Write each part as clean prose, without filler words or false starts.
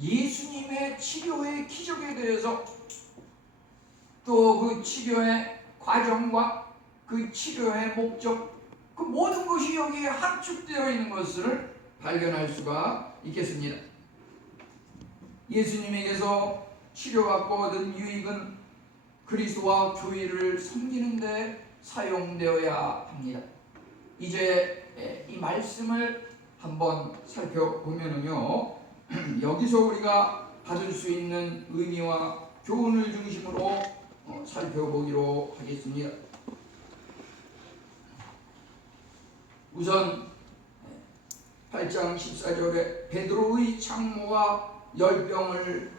예수님의 치료의 기적에 대해서 또 그 치료의 과정과 그 치료의 목적, 그 모든 것이 여기에 합축되어 있는 것을 발견할 수가 있겠습니다. 예수님에게서 치료받고 얻은 유익은 그리스도와 교회를 섬기는 데 사용되어야 합니다. 이제 이 말씀을 한번 살펴보면요, 여기서 우리가 받을 수 있는 의미와 교훈을 중심으로 살펴보기로 하겠습니다. 우선 8장 14절에 베드로의 장모가 열병을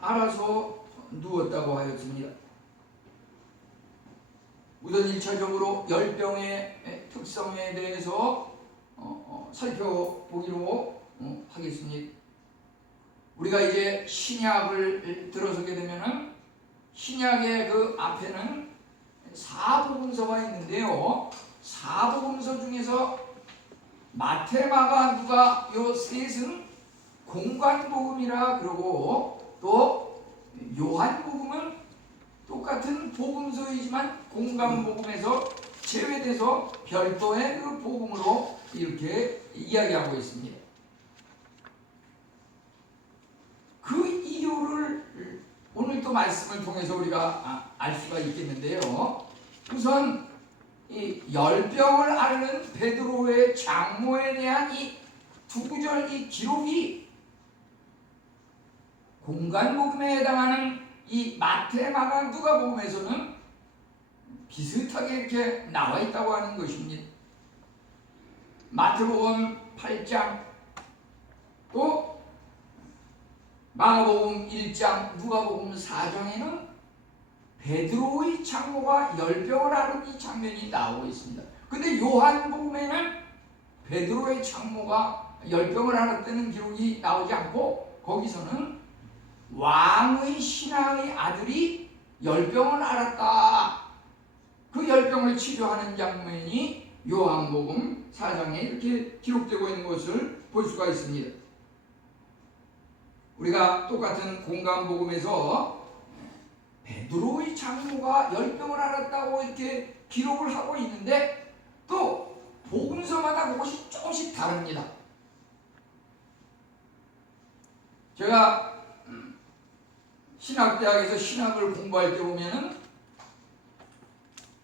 알아서 누웠다고 하였습니다. 우선 1차적으로 열병의 특성에 대해서 살펴보기로 하겠습니다. 우리가 이제 신약을 들어서게 되면은 신약의 그 앞에는 사복음서가 있는데요, 사복음서 중에서 마태, 마가, 누가 요 셋은 공관복음이라 그러고, 또 요한복음은 똑같은 복음서이지만 공관복음에서 제외돼서 별도의 그 복음으로 이렇게 이야기하고 있습니다. 그 이유를 오늘 또 말씀을 통해서 우리가 알 수가 있겠는데요, 우선 이 열병을 앓는 베드로의 장모에 대한 이 두 구절 이 기록이 공관복음에 해당하는 이 마태, 마가, 누가복음에서는 비슷하게 이렇게 나와 있다고 하는 것입니다. 마태복음 8장, 또 마가복음 1장, 누가복음 4장에는 베드로의 장모가 열병을 앓은 이 장면이 나오고 있습니다. 근데 요한복음에는 베드로의 장모가 열병을 앓았다는 기록이 나오지 않고, 거기서는 왕의 신하의 아들이 열병을 앓았다, 그 열병을 치료하는 장면이 요한복음 4장에 이렇게 기록되고 있는 것을 볼 수가 있습니다. 우리가 똑같은 공관복음에서 베드로의 장모가 열병을 앓았다고 이렇게 기록을 하고 있는데, 또 복음서마다 그것이 조금씩 다릅니다. 제가 신학대학에서 신학을 공부할 때 보면은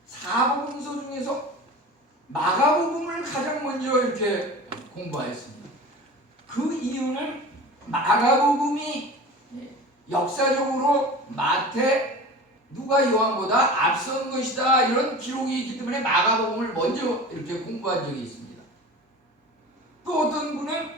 사복음서 중에서 마가복음을 가장 먼저 이렇게 공부하였습니다. 그 이유는 마가복음이 역사적으로 마태, 누가, 요한보다 앞선 것이다, 이런 기록이 있기 때문에 마가복음을 먼저 이렇게 공부한 적이 있습니다. 또 어떤 분은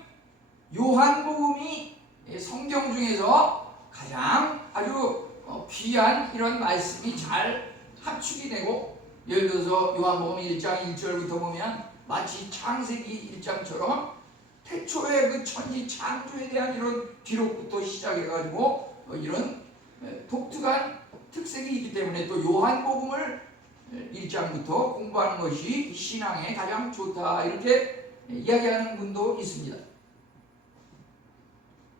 요한복음이 성경 중에서 가장 아주 귀한 이런 말씀이 잘 합축이 되고, 예를 들어서 요한복음 1장 1절부터 보면 마치 창세기 1장처럼 태초의 그 천지 창조에 대한 이런 기록부터 시작해가지고 이런 독특한 특색이 있기 때문에 또 요한복음을 1장부터 공부하는 것이 신앙에 가장 좋다, 이렇게 이야기하는 분도 있습니다.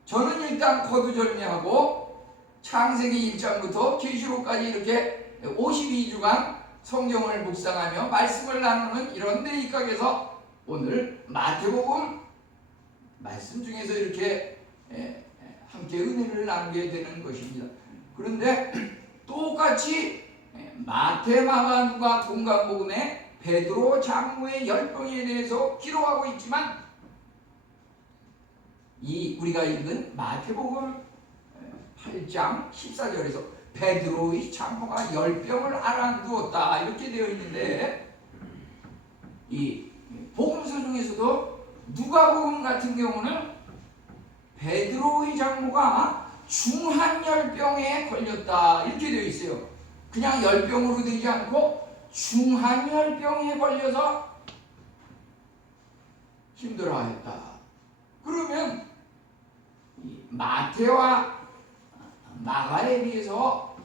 저는 일단 거두절미하고 창세기 1장부터 계시록까지 이렇게 52주간 성경을 묵상하며 말씀을 나누는 이런 데 입각해서 오늘 마태복음 말씀 중에서 이렇게 함께 은혜를 나누게 되는 것입니다. 그런데 똑같이 마태, 마가, 누가 공관복음에 베드로 장모의 열병에 대해서 기록하고 있지만, 이 우리가 읽은 마태복음 8장 14절에서 베드로의 장모가 열병을 앓아누웠다, 이렇게 되어 있는데, 이 복음서 중에서도 누가복음 같은 경우는 베드로의 장모가 중한 열병에 걸렸다, 이렇게 되어 있어요. 그냥 열병으로 되지 않고 중한 열병에 걸려서 힘들어하였다. 그러면 마태와 마가에 비해서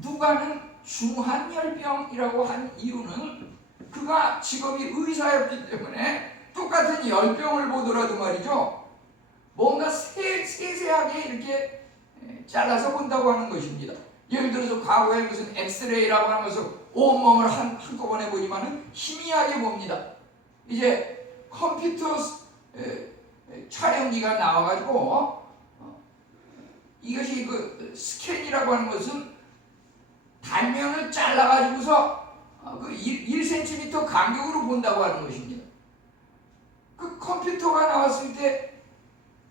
누가는 중한열병이라고 한 이유는 그가 직업이 의사였기 때문에 똑같은 열병을 보더라도 말이죠, 뭔가 세세한 세세하게 이렇게 잘라서 본다고 하는 것입니다. 예를 들어서 과거에 무슨 엑스레이라고 하면서 온몸을 한꺼번에 보지만은 희미하게 봅니다. 이제 컴퓨터 촬영기가 나와가지고 이것이 그 스캔이라고 하는 것은 단면을 잘라가지고서 그 1cm 간격으로 본다고 하는 것입니다. 그 컴퓨터가 나왔을 때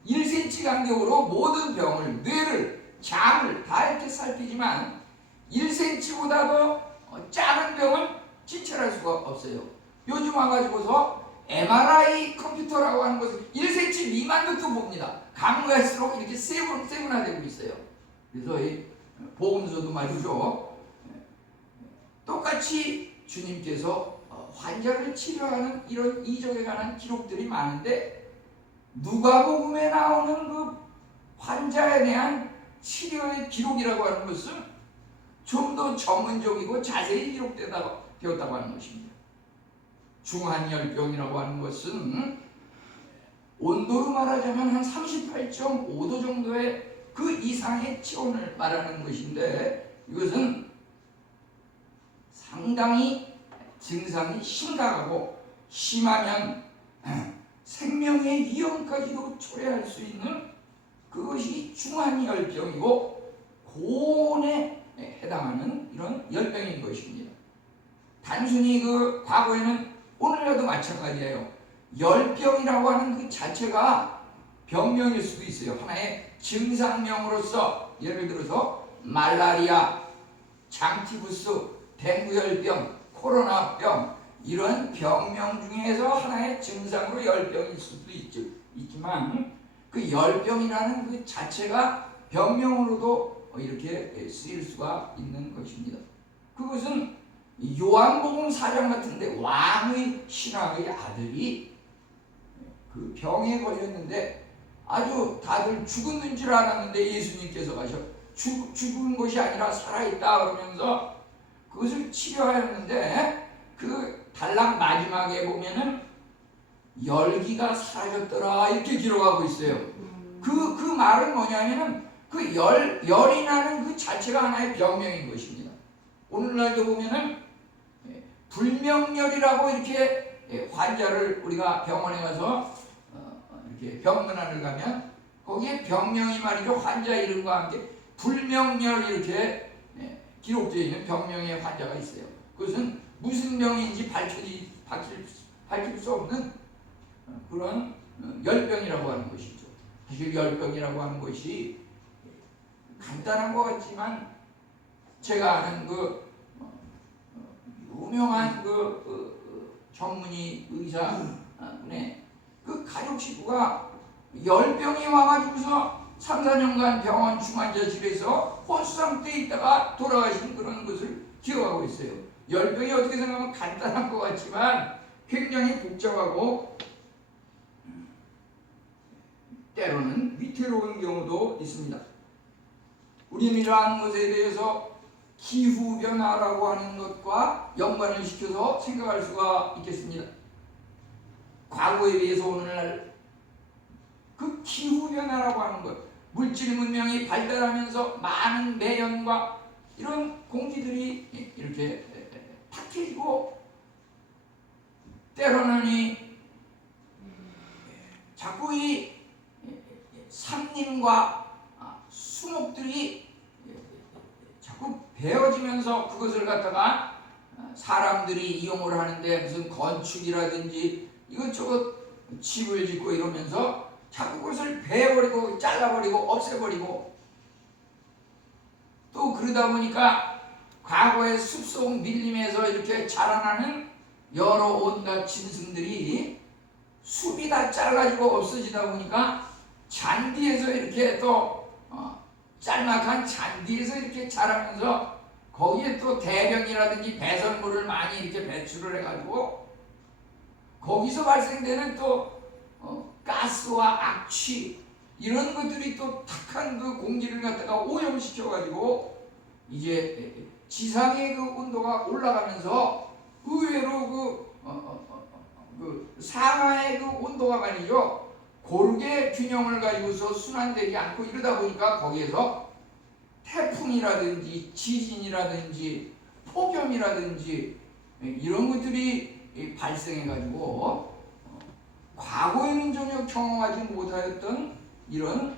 1cm 간격으로 모든 병을, 뇌를, 장을 다 이렇게 살피지만 1cm보다도 작은 병은 진찰할 수가 없어요. 요즘 와가지고서 MRI 컴퓨터라고 하는 것은 1cm 미만도 또 봅니다. 가면 갈수록 이렇게 세분화되고 있어요. 그래서 이 보험서도 말이죠. 똑같이 주님께서 환자를 치료하는 이런 이적에 관한 기록들이 많은데 누가복음에 나오는 그 환자에 대한 치료의 기록이라고 하는 것은 좀 더 전문적이고 자세히 기록되었다고 하는 것입니다. 중한열병이라고 하는 것은 온도로 말하자면 한 38.5도 정도의 그 이상의 체온을 말하는 것인데 이것은 상당히 증상이 심각하고 심하면 생명의 위험까지도 초래할 수 있는 그것이 중한열병이고 고온에 해당하는 이런 열병인 것입니다. 단순히 그 과거에는 오늘날도 마찬가지예요. 열병이라고 하는 그 자체가 병명일 수도 있어요. 하나의 증상명으로서 예를 들어서 말라리아, 장티푸스, 댕구열병, 코로나병 이런 병명 중에서 하나의 증상으로 열병일 수도 있지만 그 열병이라는 그 자체가 병명으로도 이렇게 쓰일 수가 있는 것입니다. 그것은 요한복음 4장 같은데 왕의 신하의 아들이 그 병에 걸렸는데 아주 다들 죽었는 줄 알았는데 예수님께서 가셔 죽은 것이 아니라 살아있다 그러면서 그것을 치료하였는데 그 단락 마지막에 보면은 열기가 사라졌더라 이렇게 기록하고 있어요. 그 말은 뭐냐면은 그 열이 나는 그 자체가 하나의 병명인 것입니다. 오늘날도 보면은 불명열이라고 이렇게 환자를 우리가 병원에 가서 이렇게 병문안을 가면 거기에 병명이 말이죠. 환자 이름과 함께 불명열 이렇게 기록되어 있는 병명의 환자가 있어요. 그것은 무슨 병인지 밝힐 수 없는 그런 열병이라고 하는 것이죠. 사실 열병이라고 하는 것이 간단한 것 같지만 제가 아는 그 유명한 전문의 의사분의 그 가족 식구가 열병이 와가지고서 3, 4년간 병원 중환자실에서 혼수상태에 있다가 돌아가신 그런 것을 기억하고 있어요. 열병이 어떻게 생각하면 간단한 것 같지만 굉장히 복잡하고 때로는 위태로운 경우도 있습니다. 우리는 이러한 것에 대해서 기후변화라고 하는 것과 연관을 시켜서 생각할 수가 있겠습니다. 과거에 비해서 오늘날 그 기후변화라고 하는 것, 물질 문명이 발달하면서 많은 매연과 이런 공기들이 이렇게 탁해지고 때로는 자꾸 이 산림과 수목들이 자꾸 베어지면서 그것을 갖다가 사람들이 이용을 하는데 무슨 건축이라든지 이것저것 집을 짓고 이러면서 자꾸 그것을 베어버리고 잘라버리고 없애버리고 또 그러다 보니까 과거의 숲속 밀림에서 이렇게 자라나는 여러 온갖 짐승들이 숲이 다 잘라지고 없어지다 보니까 잔디에서 이렇게 또 짤막한 잔디에서 이렇게 자라면서 거기에 또 대변이라든지 배설물을 많이 이렇게 배출을 해가지고 거기서 발생되는 또 가스와 악취 이런 것들이 또 탁한 그 공기를 갖다가 오염시켜가지고 이제 지상의 그 온도가 올라가면서 의외로 그 상하의 그 온도가 말이죠 고르게 균형을 가지고서 순환되지 않고 이러다 보니까 거기에서 태풍이라든지 지진이라든지 폭염이라든지 이런 것들이 발생해가지고 과거에는 전혀 경험하지 못하였던 이런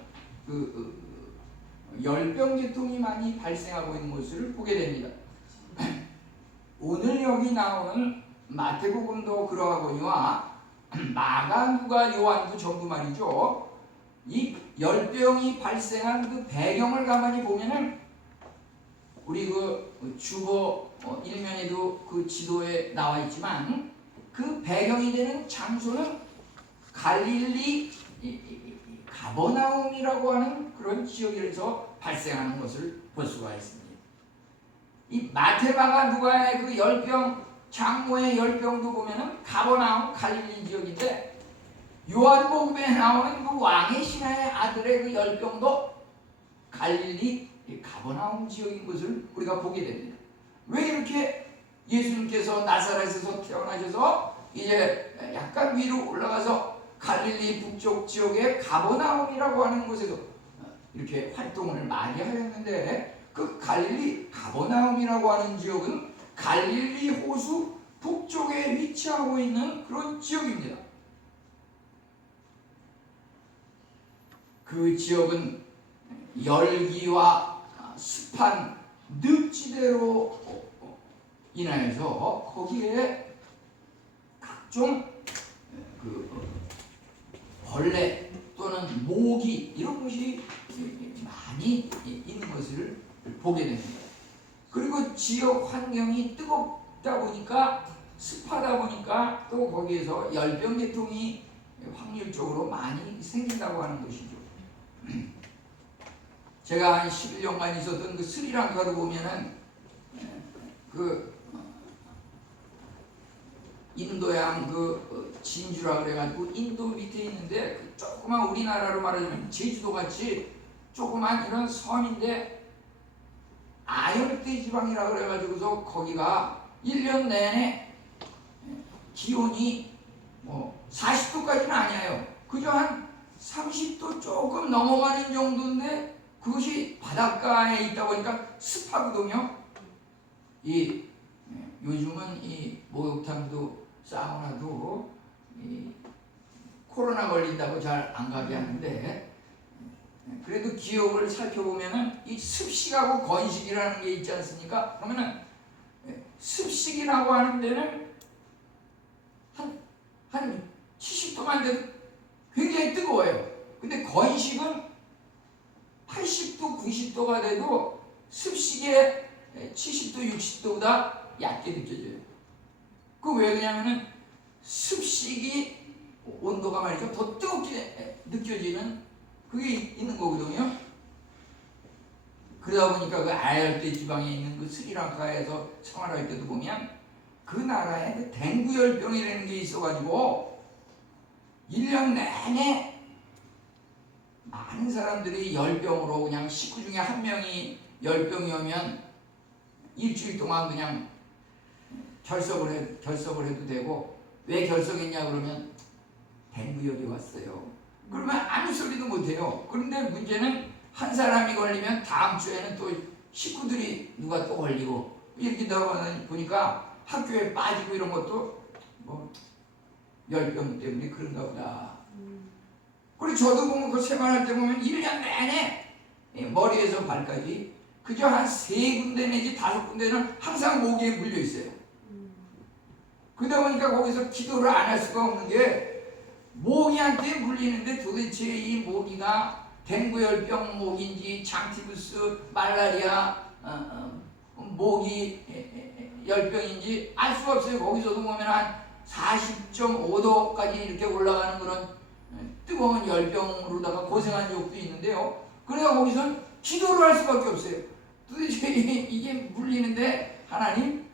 열병 계통이 많이 발생하고 있는 것을 보게 됩니다. 오늘 여기 나오는 마태복음도 그러하거니와 마가, 누가, 요한도 전부 말이죠. 이 열병이 발생한 그 배경을 가만히 보면은 우리 그 주보 일면에도 그 지도에 나와 있지만 그 배경이 되는 장소는 갈릴리 가버나움이라고 하는 그런 지역에서 발생하는 것을 볼 수가 있습니다. 이 마태, 마가, 누가의 그 열병, 장모의 열병도 보면은 가버나움 갈릴리 지역인데 요한복음에 나오는 그 왕의 신하의 아들의 그 열병도 갈릴리 가버나움 지역인 것을 우리가 보게 됩니다. 왜 이렇게 예수님께서 나사렛에서 태어나셔서 이제 약간 위로 올라가서 갈릴리 북쪽 지역의 가버나움이라고 하는 곳에서 이렇게 활동을 많이 하였는데 그 갈릴리 가버나움이라고 하는 지역은 갈릴리 호수 북쪽에 위치하고 있는 그런 지역입니다. 그 지역은 열기와 습한 늪지대로 인하여서 거기에 각종 벌레 또는 모기 이런 것이 많이 있는 것을 보게 됩니다. 그리고 지역 환경이 뜨겁다 보니까 습하다 보니까 또 거기에서 열병 계통이 확률적으로 많이 생긴다고 하는 것이죠. 제가 한 11년간 있었던 그 스리랑카도 보면은 그 인도양 그 진주라 그래가지고 인도 밑에 있는데 그 조그만 우리나라로 말하자면 제주도 같이 조그만 이런 섬인데 아열대 지방이라 그래가지고서 거기가 1년 내내 기온이 뭐 40도까지는 아니에요. 그저 한 30도 조금 넘어가는 정도인데 그것이 바닷가에 있다 보니까 습하거든요. 요즘은 이 목욕탕도 사우나도 코로나 걸린다고 잘 안 가게 하는데 그래도 기억을 살펴보면은 이 습식하고 건식이라는 게 있지 않습니까? 그러면은 습식이라고 하는 데는 한 70도만 돼도 굉장히 뜨거워요. 근데 건식은 80도, 90도가 돼도 습식에 70도, 60도보다 얕게 느껴져요. 그 왜 그러냐면은 습식이 온도가 말이죠. 더 뜨겁게 느껴지는 그게 있는 거거든요. 그러다 보니까 그 아열대 지방에 있는 그 스리랑카에서 생활할 때도 보면 그 나라에 그 댕구 열병이라는 게 있어가지고 1년 내내 많은 사람들이 열병으로 그냥 식구 중에 한 명이 열병이 오면 일주일 동안 그냥 결석을 해도 되고 왜 결석했냐 그러면 댕구열이 왔어요. 그러면 아무 소리도 못해요. 그런데 문제는 한 사람이 걸리면 다음 주에는 또 식구들이 누가 또 걸리고 이렇게 되다 보니까 학교에 빠지고 이런 것도 뭐 열병 때문에 그런가 보다. 그리고 저도 보면 그 생활할 때 보면 1년 내내 머리에서 발까지 그저 한 3군데 내지 5군데는 항상 모기에 물려 있어요. 그러다 보니까 거기서 기도를 안 할 수가 없는 게 모기한테 물리는데 도대체 이 모기가 댕구열병 모기인지 장티푸스 말라리아 모기 열병인지 알 수가 없어요. 거기서도 보면 한 40.5도까지 이렇게 올라가는 그런 뜨거운 열병으로다가 고생한 적도 있는데요. 그래서 거기서는 기도를 할 수밖에 없어요. 도대체 이게 물리는데 하나님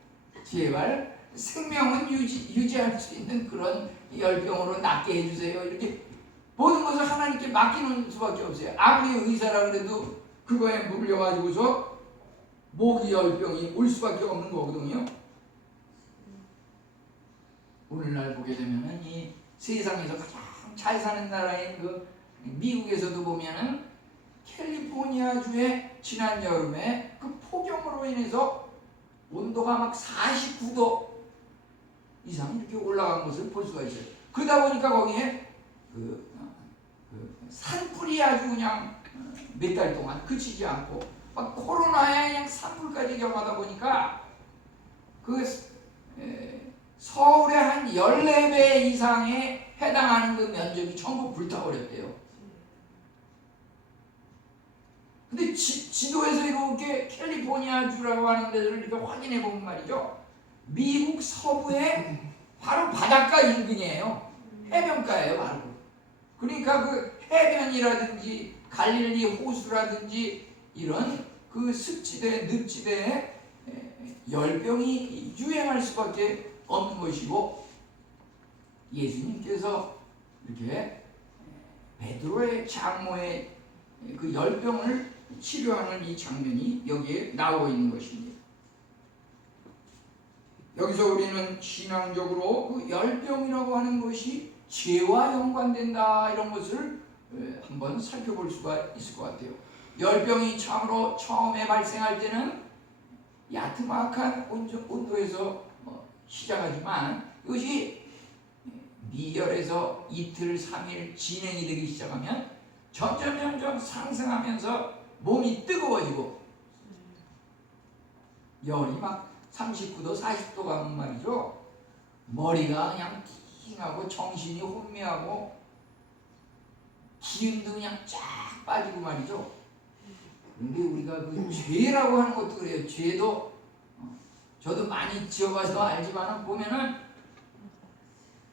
제발 생명은 유지할 수 있는 그런 열병으로 낫게 해주세요. 이렇게 모든 것을 하나님께 맡기는 수밖에 없어요. 아무리 의사라 그래도 그거에 물려가지고서 모기 열병이 올 수밖에 없는 거거든요. 오늘날 보게 되면은 이 세상에서 가장 잘 사는 나라인 그 미국에서도 보면은 캘리포니아주에 지난 여름에 그 폭염으로 인해서 온도가 막 49도 이상 이렇게 올라간 것을 볼 수가 있어요. 그러다 보니까 거기에 그 산불이 아주 그냥 몇 달 동안 그치지 않고 막 코로나에 그냥 산불까지 경하다 보니까 그 서울의 한 14배 이상에 해당하는 그 면적이 전부 불타버렸대요. 근데 지도에서 이렇게 캘리포니아주라고 하는 데를 이렇게 확인해 보면 말이죠. 미국 서부의 바로 바닷가 인근이에요. 해변가예요, 바로. 그러니까 그 해변이라든지 갈릴리 호수라든지 이런 그 습지대, 늪지대에 열병이 유행할 수밖에 없는 것이고, 예수님께서 이렇게 베드로의 장모의 그 열병을 치료하는 이 장면이 여기에 나오고 있는 것입니다. 여기서 우리는 신앙적으로 그 열병이라고 하는 것이 죄와 연관된다, 이런 것을 한번 살펴볼 수가 있을 것 같아요. 열병이 참으로 처음에 발생할 때는 야트막한 온도에서 시작하지만 이것이 미열에서 이틀, 3일 진행이 되기 시작하면 점점 상승하면서 몸이 뜨거워지고 열이 막 39도, 40도 가면 말이죠. 머리가 그냥 띵하고 정신이 혼미하고 기운도 그냥 쫙 빠지고 말이죠. 근데 우리가 그 죄라고 하는 것도 그래요. 죄도 저도 많이 지어봐서 알지만 보면은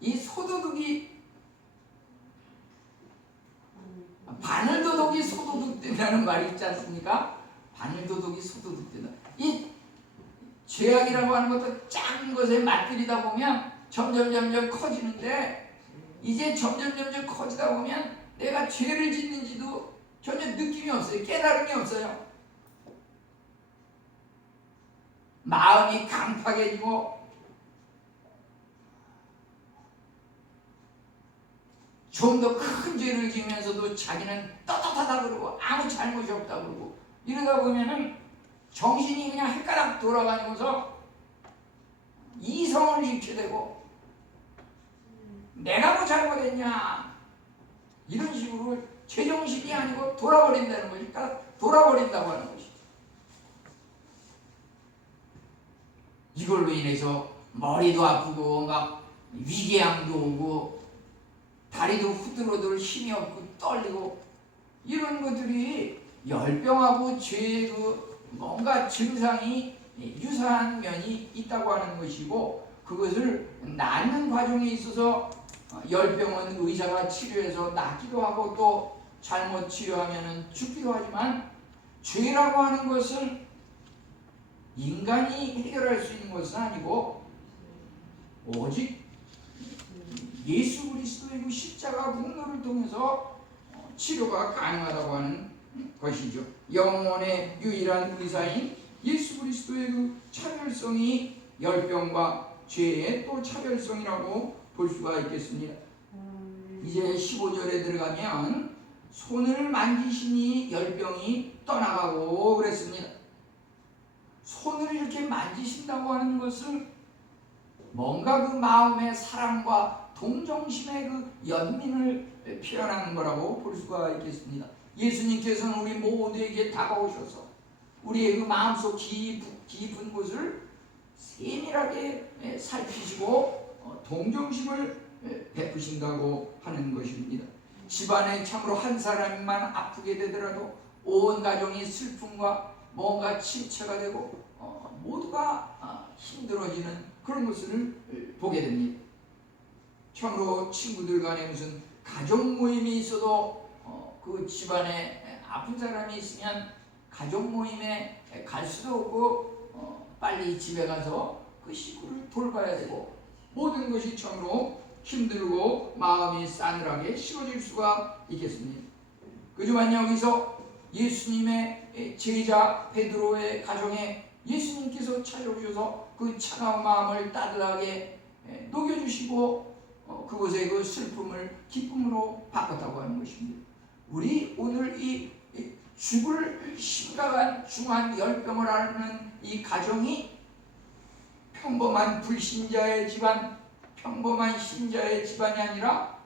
이 소도둑이 바늘도둑이 소도둑된다는 말이 있지 않습니까? 바늘도둑이 소도둑된다. 이 죄악이라고 하는 것도 작은 것에 맞들이다 보면 점점 커지는데, 이제 점점 커지다 보면 내가 죄를 짓는지도 전혀 느낌이 없어요. 깨달음이 없어요. 마음이 강팍해지고 좀 더 큰 죄를 지으면서도 자기는 떳떳하다 그러고 아무 잘못이 없다 그러고 이러다 보면은 정신이 그냥 헷가닥 돌아가면서 이성을 잃게 되고 내가 뭐 잘못했냐 이런 식으로 제정신이 아니고 돌아버린다는 것이니까 돌아버린다고 하는 것이죠. 이걸로 인해서 머리도 아프고 막 위궤양도 오고 다리도 후들후들 힘이 없고 떨리고 이런 것들이 열병하고 죄의 그 뭔가 증상이 유사한 면이 있다고 하는 것이고, 그것을 낫는 과정에 있어서 열병은 의사가 치료해서 낫기도 하고 또 잘못 치료하면 죽기도 하지만, 죄라고 하는 것은 인간이 해결할 수 있는 것은 아니고 오직 예수 그리스도의 그 십자가 공로를 통해서 치료가 가능하다고 하는 것이죠. 영혼의 유일한 의사인 예수 그리스도의 그 차별성이 열병과 죄의 또 차별성이라고 볼 수가 있겠습니다. 이제 15절에 들어가면 손을 만지시니 열병이 떠나가고 그랬습니다. 손을 이렇게 만지신다고 하는 것은 뭔가 그 마음의 사랑과 동정심의 그 연민을 표현하는 거라고 볼 수가 있겠습니다. 예수님께서는 우리 모두에게 다가오셔서 우리의 그 마음속 깊은 곳을 세밀하게 살피시고 동정심을 베푸신다고 하는 것입니다. 집안에 참으로 한 사람만 아프게 되더라도 온 가정이 슬픔과 뭔가 침체가 되고 모두가 힘들어지는 그런 것을 보게 됩니다. 참으로 친구들 간에 무슨 가족 모임이 있어도 그 집안에 아픈 사람이 있으면 가족 모임에 갈 수도 없고 빨리 집에 가서 그 식구를 돌봐야 되고 모든 것이 참으로 힘들고 마음이 싸늘하게 식어질 수가 있겠습니다. 그지만 여기서 예수님의 제자 베드로의 가정에 예수님께서 찾아오셔서 그 차가운 마음을 따뜻하게 녹여주시고 그곳의 그 슬픔을 기쁨으로 바꿨다고 하는 것입니다. 우리 오늘 이 죽을 심각한 중한 열병을 앓는 이 가정이 평범한 불신자의 집안, 평범한 신자의 집안이 아니라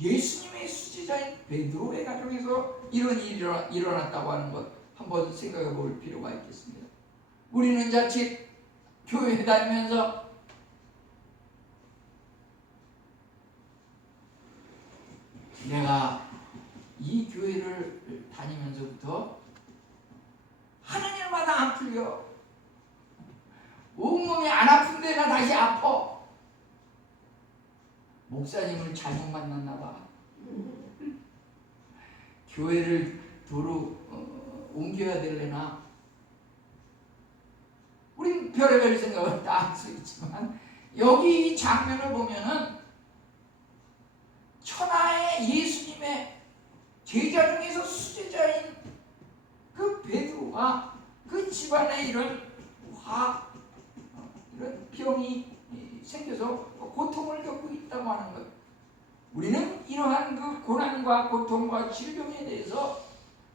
예수님의 수제자인 베드로의 가정에서 이런 일이 일어났다고 하는 것 한번 생각해 볼 필요가 있겠습니다. 우리는 자칫 교회 다니면서 내가 이 교회를 다니면서부터 하는 일마다 안 풀려. 온몸이 안 아픈데 나 다시 아파. 목사님을 잘못 만났나 봐. 교회를 도로 옮겨야 될래나. 우린 별의별 생각을 다 할 수 있지만 여기 이 장면을 보면은 천하의 예수님의 제자 중에서 수제자인 그 베드로가 그 집안에 이런 병이 생겨서 고통을 겪고 있다고 하는 것. 우리는 이러한 그 고난과 고통과 질병에 대해서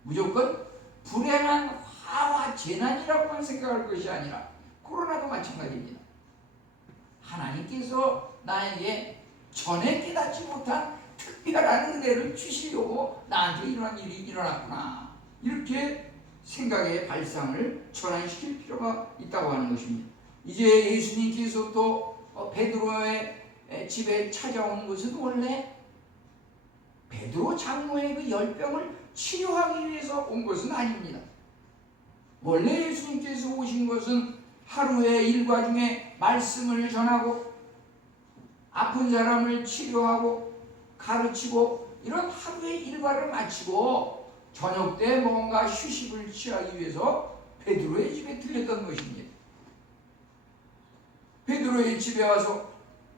무조건 불행한 화와 재난이라고만 생각할 것이 아니라 코로나도 마찬가지입니다. 하나님께서 나에게 전에 깨닫지 못한 특별한 은혜를 주시려고 나한테 이러한 일이 일어났구나, 이렇게 생각의 발상을 전환시킬 필요가 있다고 하는 것입니다. 이제 예수님께서 또 베드로의 집에 찾아온 것은 원래 베드로 장모의 그 열병을 치료하기 위해서 온 것은 아닙니다. 원래 예수님께서 오신 것은 하루의 일과 중에 말씀을 전하고 아픈 사람을 치료하고 가르치고 이런 하루의 일과를 마치고 저녁 때 뭔가 휴식을 취하기 위해서 베드로의 집에 들렸던 것입니다. 베드로의 집에 와서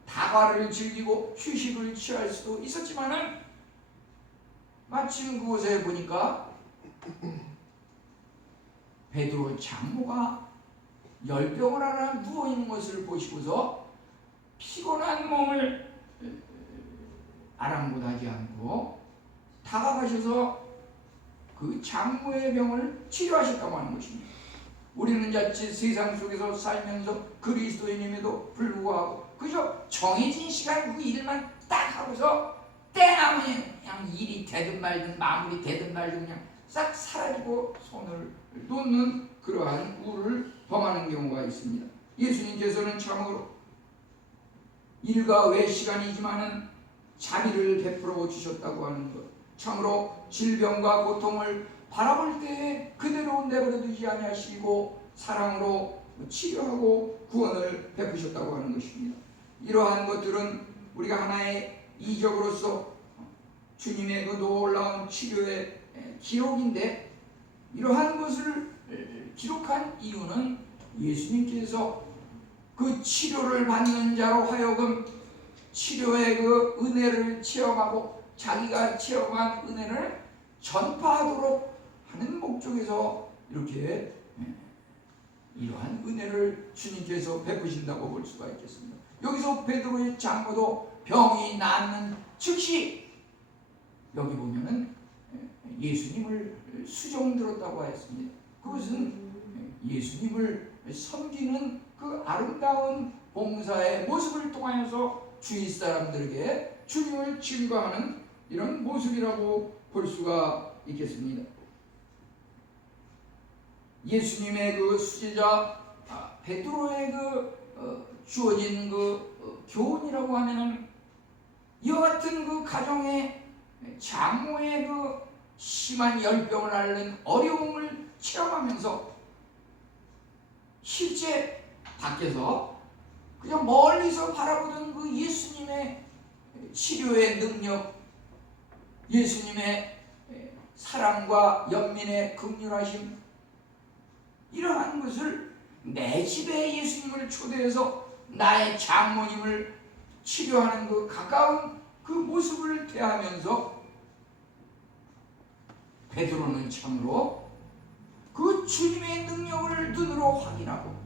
다과를 즐기고 휴식을 취할 수도 있었지만은 마침 그곳에 보니까 베드로 장모가 열병을 하나 누워있는 것을 보시고서 피곤한 몸을 아랑곳하지 않고 다가가셔서 그 장모의 병을 치료하셨다고 하는 것입니다. 우리는 자칫 세상 속에서 살면서 그리스도인임에도 불구하고 그저 정해진 시간 그 일만 딱 하고서 땡하면 그냥 일이 되든 말든 마무리 되든 말든 그냥 싹 사라지고 손을 놓는 그러한 우를 범하는 경우가 있습니다. 예수님께서는 참으로 일과 외 시간이지만은 자비를 베풀어 주셨다고 하는 것, 참으로 질병과 고통을 바라볼 때 그대로 내버려 두지 아니하시고 사랑으로 치료하고 구원을 베푸셨다고 하는 것입니다. 이러한 것들은 우리가 하나의 이적으로서 주님의 그 놀라운 치료의 기록인데, 이러한 것을 기록한 이유는 예수님께서 그 치료를 받는 자로 하여금 치료의 그 은혜를 체험하고 자기가 체험한 은혜를 전파하도록 하는 목적에서 이렇게 이러한 은혜를 주님께서 베푸신다고 볼 수가 있겠습니다. 여기서 베드로의 장모도 병이 낫는 즉시 여기 보면은 예수님을 수종 들었다고 했습니다. 그것은 예수님을 섬기는 그 아름다운 봉사의 모습을 통하여서 주위 사람들에게 주님을 증거하는 이런 모습이라고 볼 수가 있겠습니다. 예수님의 그 수제자 베드로의 주어진 교훈이라고 하면은 이와 같은 그 가정의 장모의 심한 열병을 앓는 어려움을 체험하면서 실제 밖에서 그냥 멀리서 바라보던 그 예수님의 치료의 능력, 예수님의 사랑과 연민의 긍휼하심, 이러한 것을 내 집에 예수님을 초대해서 나의 장모님을 치료하는 그 가까운 그 모습을 대하면서 베드로는 참으로 그 주님의 능력을 눈으로 확인하고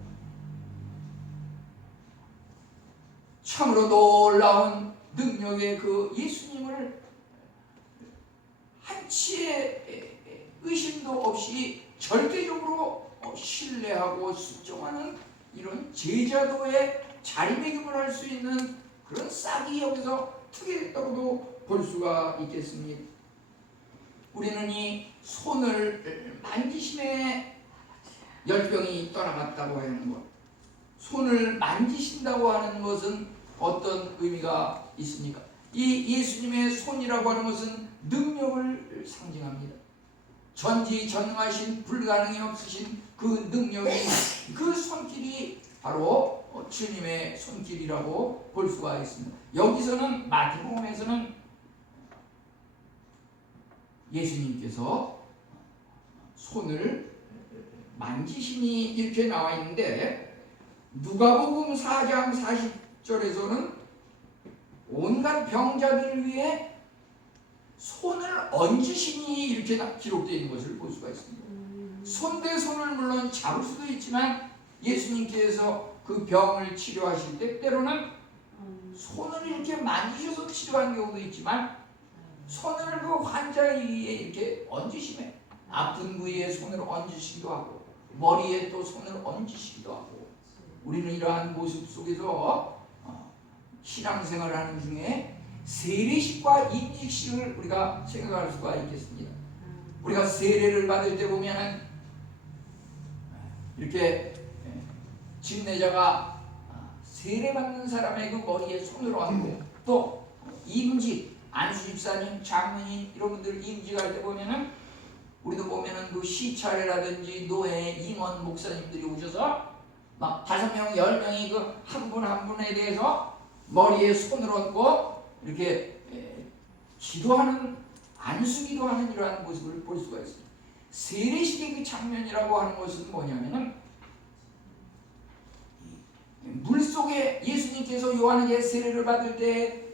참으로 놀라운 능력의 그 예수님을 한치의 의심도 없이 절대적으로 신뢰하고 순종하는 이런 제자도의 자리매김을 할 수 있는 그런 싹이 여기서 트게 됐다고도 볼 수가 있겠습니다. 우리는 이 손을 만지심에 열병이 떠나갔다고 하는 것, 손을 만지신다고 하는 것은 어떤 의미가 있습니까? 이 예수님의 손이라고 하는 것은 능력을 상징합니다. 전지전능하신 불가능이 없으신 그 능력이, 그 손길이 바로 주님의 손길이라고 볼 수가 있습니다. 여기서는 마태복음에서는 예수님께서 손을 만지시니 이렇게 나와 있는데, 누가복음 4장 40절에서는 온갖 병자들을 위해 손을 얹으시니 이렇게 기록되어 있는 것을 볼 수가 있습니다. 손 대 손을 물론 잡을 수도 있지만 예수님께서 그 병을 치료하실 때 때로는 손을 이렇게 만지셔서 치료하는 경우도 있지만 손을 그 환자 위에 이렇게 얹으시면 아픈 부위에 손을 얹으시기도 하고 머리에 또 손을 얹으시기도 하고, 우리는 이러한 모습 속에서 신앙생활을 하는 중에 세례식과 임직식을 우리가 생각할 수가 있겠습니다. 우리가 세례를 받을 때 보면은 이렇게 집례자가 세례받는 사람의 그 머리에 손을 얹고, 또 임직, 안수집사님, 장로님 이런 분들 임직할 때 보면은 우리도 보면은 그 시차례라든지 노회, 임원 목사님들이 오셔서 막 5명, 10명이 그 한 분 한 분에 대해서 머리에 손을 얹고 이렇게 기도하는, 안수기도하는 이러한 모습을 볼 수가 있습니다. 세례식의 그 장면이라고 하는 것은 뭐냐면은 물속에 예수님께서 요한에게 세례를 받을 때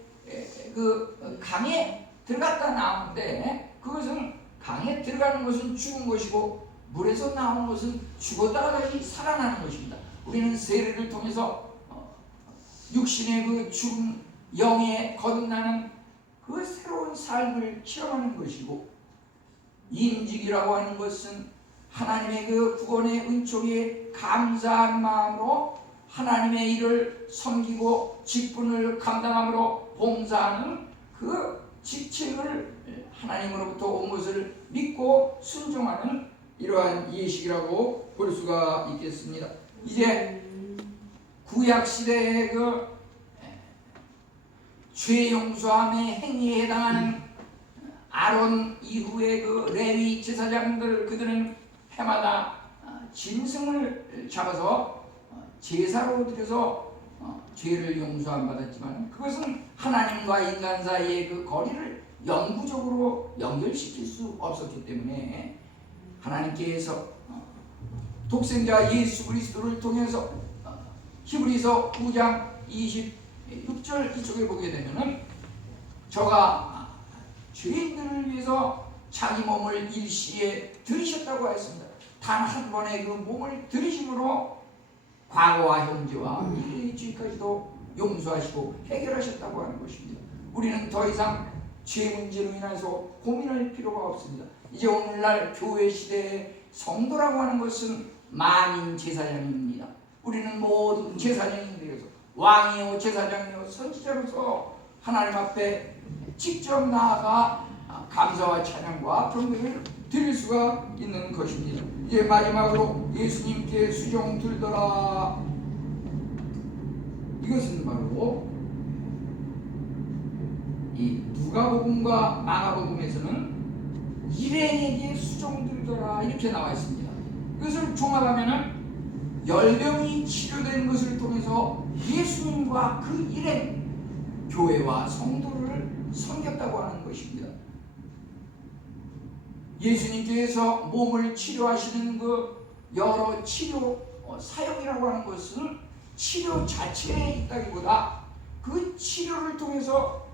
그 강에 들어갔다 나오는데, 그것은 강에 들어가는 것은 죽은 것이고 물에서 나오는 것은 죽었다가 다시 살아나는 것입니다. 우리는 세례를 통해서 육신의 그 죽은 영에 거듭나는 그 새로운 삶을 체험하는 것이고, 임직이라고 하는 것은 하나님의 그 구원의 은총에 감사한 마음으로 하나님의 일을 섬기고 직분을 감당함으로 봉사하는 그 직책을 하나님으로부터 온 것을 믿고 순종하는 이러한 예식이라고 볼 수가 있겠습니다. 이제 구약 시대의 그 죄 용서함의 행위에 해당하는 아론 이후의 그 레위 제사장들, 그들은 해마다 짐승을 잡아서 제사로 드려서 죄를 용서함 받았지만, 그것은 하나님과 인간 사이의 그 거리를 영구적으로 연결시킬 수 없었기 때문에 하나님께서 독생자 예수 그리스도를 통해서 히브리서 9장 26절 이쪽에 보게 되면은 저가 죄인들을 위해서 자기 몸을 일시에 들이셨다고 했습니다. 단 한 번의 그 몸을 들이심으로 과거와 현재와 미래의 죄까지도 용서하시고 해결하셨다고 하는 것입니다. 우리는 더 이상 죄 문제로 인해서 고민할 필요가 없습니다. 이제 오늘날 교회 시대의 성도라고 하는 것은 만인 제사장입니다. 우리는 모두 제사장이 되어서 왕이요 제사장이요 선지자로서 하나님 앞에 직접 나아가 감사와 찬양과 경배를 드릴 수가 있는 것입니다. 이제 마지막으로 예수님께 수종 들더라, 이것은 바로 이 누가복음과 마가복음에서는 일행에게 수종 들더라 이렇게 나와 있습니다. 이것을 종합하면은 열병이 치료된 것을 통해서 예수님과 그 일행, 교회와 성도를 섬겼다고 하는 것입니다. 예수님께서 몸을 치료하시는 그 여러 치료 사역이라고 하는 것은 치료 자체에 있다기보다 그 치료를 통해서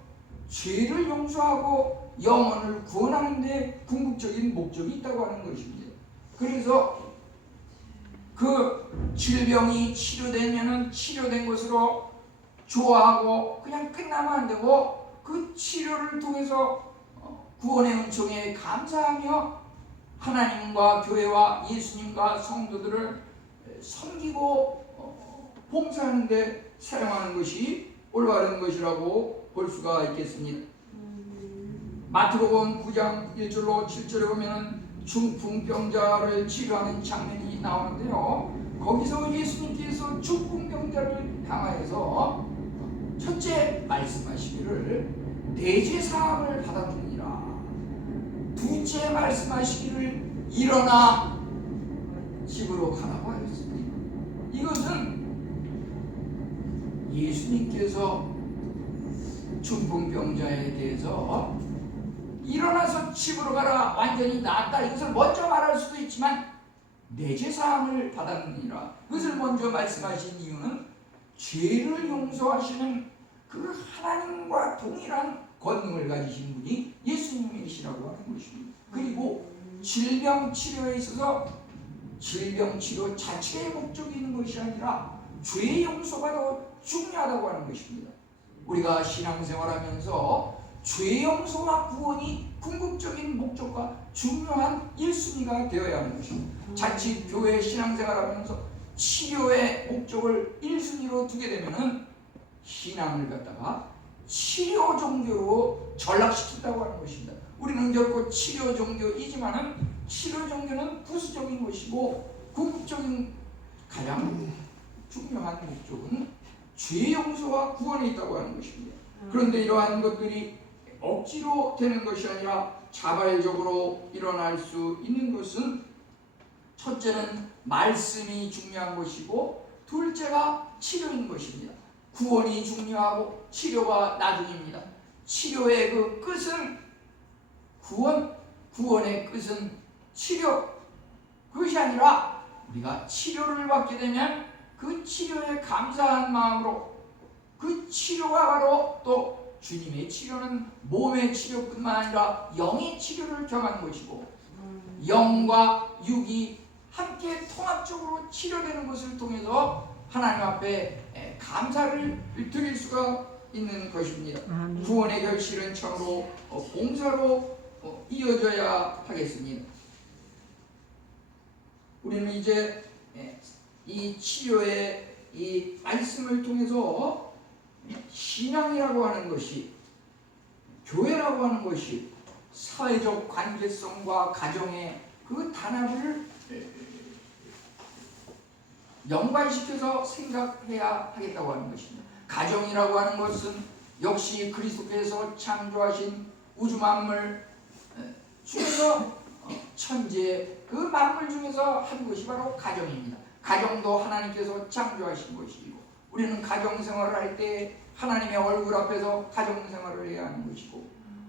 죄를 용서하고 영혼을 구원하는 데 궁극적인 목적이 있다고 하는 것입니다. 그래서 그 질병이 치료되면은 치료된 것으로 좋아하고 그냥 끝나면 안 되고 그 치료를 통해서 구원의 은총에 감사하며 하나님과 교회와 예수님과 성도들을 섬기고 봉사하는 데 사용하는 것이 올바른 것이라고 볼 수가 있겠습니다. 마태복음 9장 1절로 7절에 보면 중풍병자를 치료하는 장면이 나오는데요. 거기서 예수님께서 중풍병자를 향하여서 첫째 말씀하시기를 내죄 사함을 받았느니라. 둘째 말씀하시기를 일어나 집으로 가라고 하였습니다. 이것은 예수님께서 중풍병자에 대해서 일어나서 집으로 가라, 완전히 낫다, 이것을 먼저 말할 수도 있지만 내죄 사함을 받았느니라, 그것을 먼저 말씀하신 이유는 죄를 용서하시는 그 하나님과 동일한 권능을 가지신 분이 예수님이시라고 하는 것입니다. 그리고 질병 치료에 있어서 질병 치료 자체의 목적이 있는 것이 아니라 죄 용서가 더 중요하다고 하는 것입니다. 우리가 신앙생활하면서 죄 용서와 구원이 궁극적인 목적과 중요한 1순위가 되어야 하는 것입니다. 자칫 교회 신앙생활하면서 치료의 목적을 1순위로 두게 되면 신앙을 갖다가 치료 종교로 전락시킨다고 하는 것입니다. 우리는 결코 치료 종교이지만은 치료 종교는 부수적인 것이고 궁극적인 가장 중요한 목적은 죄 용서와 구원에 있다고 하는 것입니다. 그런데 이러한 것들이 억지로 되는 것이 아니라 자발적으로 일어날 수 있는 것은 첫째는 말씀이 중요한 것이고 둘째가 치료인 것입니다. 구원이 중요하고 치료가 나중입니다. 치료의 그 끝은 구원의 끝은 치료, 그것이 아니라 우리가 치료를 받게 되면 그 치료에 감사한 마음으로 그 치료가 바로 또 주님의 치료는 몸의 치료뿐만 아니라 영의 치료를 겸한 것이고 영과 육이 함께 통합적으로 치료되는 것을 통해서 하나님 앞에 감사를 드릴 수가 있는 것입니다. 구원의 결실은 참으로 봉사로 이어져야 하겠습니다. 우리는 이제 이 치료의 이 말씀을 통해서 신앙이라고 하는 것이, 교회라고 하는 것이 사회적 관계성과 가정의 그 단합을 연관시켜서 생각해야 하겠다고 하는 것입니다. 가정이라고 하는 것은 역시 그리스도께서 창조하신 우주 만물 중에서 천재 그 만물 중에서 한 것이 바로 가정입니다. 가정도 하나님께서 창조하신 것이고 우리는 가정생활을 할 때 하나님의 얼굴 앞에서 가정생활을 해야 하는 것이고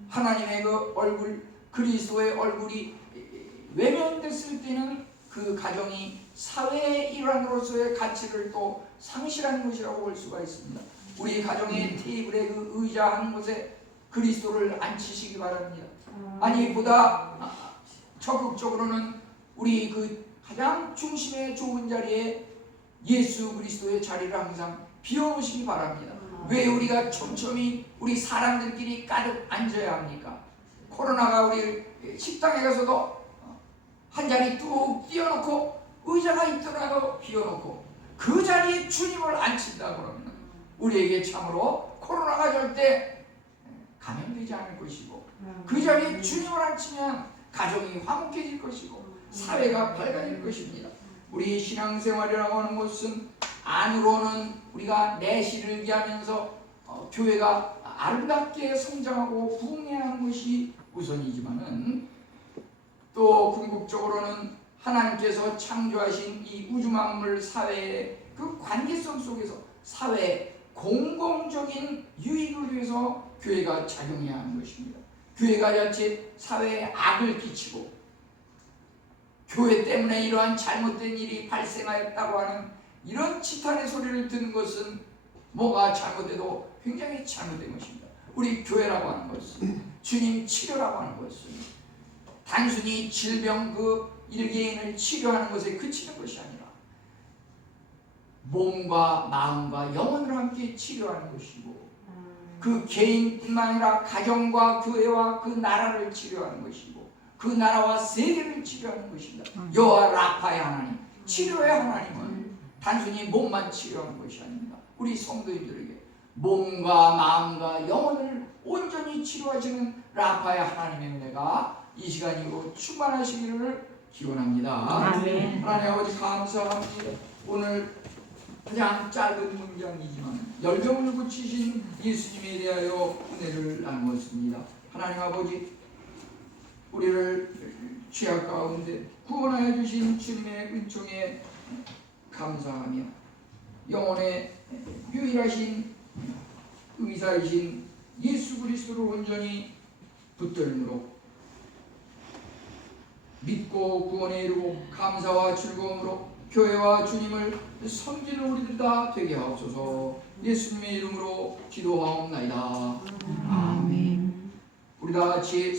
하나님의 그 얼굴, 그리스도의 얼굴이 외면됐을 때는 그 가정이 사회의 일환으로서의 가치를 또 상실하는 것이라고 볼 수가 있습니다. 우리 가정의 테이블에 그 의자 한 곳에 그리스도를 앉히시기 바랍니다. 아니 보다 적극적으로는 우리 그 가장 중심의 좋은 자리에 예수 그리스도의 자리를 항상 비워놓으시기 바랍니다. 왜 우리가 촘촘히 우리 사람들끼리 가득 앉아야 합니까? 코로나가 우리 식당에 가서도 한 자리 뚝 띄워놓고 의자가 있더라도 비워놓고 그 자리에 주님을 앉힌다 그러면 우리에게 참으로 코로나가 절대 감염되지 않을 것이고 그 자리에 주님을 앉히면 가정이 화목해질 것이고 사회가 밝아질 것입니다. 우리 신앙생활이라고 하는 것은 안으로는 우리가 내실을 기하면서 교회가 아름답게 성장하고 부흥해야 하는 것이 우선이지만은 또 궁극적으로는 하나님께서 창조하신 이 우주 만물 사회의 그 관계성 속에서 사회 공공적인 유익을 위해서 교회가 작용해야 하는 것입니다. 교회가 자칫 사회에 악을 끼치고 교회 때문에 이러한 잘못된 일이 발생하였다고 하는 이런 치탄의 소리를 듣는 것은 뭐가 잘못돼도 굉장히 잘못된 것입니다. 우리 교회라고 하는 것은 주님 치료라고 하는 것은 단순히 질병 그 일개인을 치료하는 것에 그치는 것이 아니라 몸과 마음과 영혼을 함께 치료하는 것이고, 그 개인뿐만 아니라 가정과 교회와 그 나라를 치료하는 것이고, 그 나라와 세계를 치료하는 것입니다. 여호와 라파의 하나님, 치료의 하나님은 단순히 몸만 치료하는 것이 아닙니다. 우리 성도님들에게 몸과 마음과 영혼을 온전히 치료하시는 라파의 하나님의 은혜가 이 시간 이후로 충만하시기를 기원합니다. 아멘. 하나님 아버지 감사합니다. 오늘 그냥 짧은 문장이지만 열병을 고치신 예수님에 대하여 은혜를 나누었습니다. 하나님 아버지, 우리를 죄악 가운데 구원하여 주신 주님의 은총에 감사하며 영혼의 유일하신 의사이신 예수 그리스도를 온전히 붙들므로 믿고 구원에 이르고 감사와 즐거움으로 교회와 주님을 섬기는 우리들 다 되게 하옵소서. 예수님의 이름으로 기도하옵나이다. 아멘. 우리 다 같이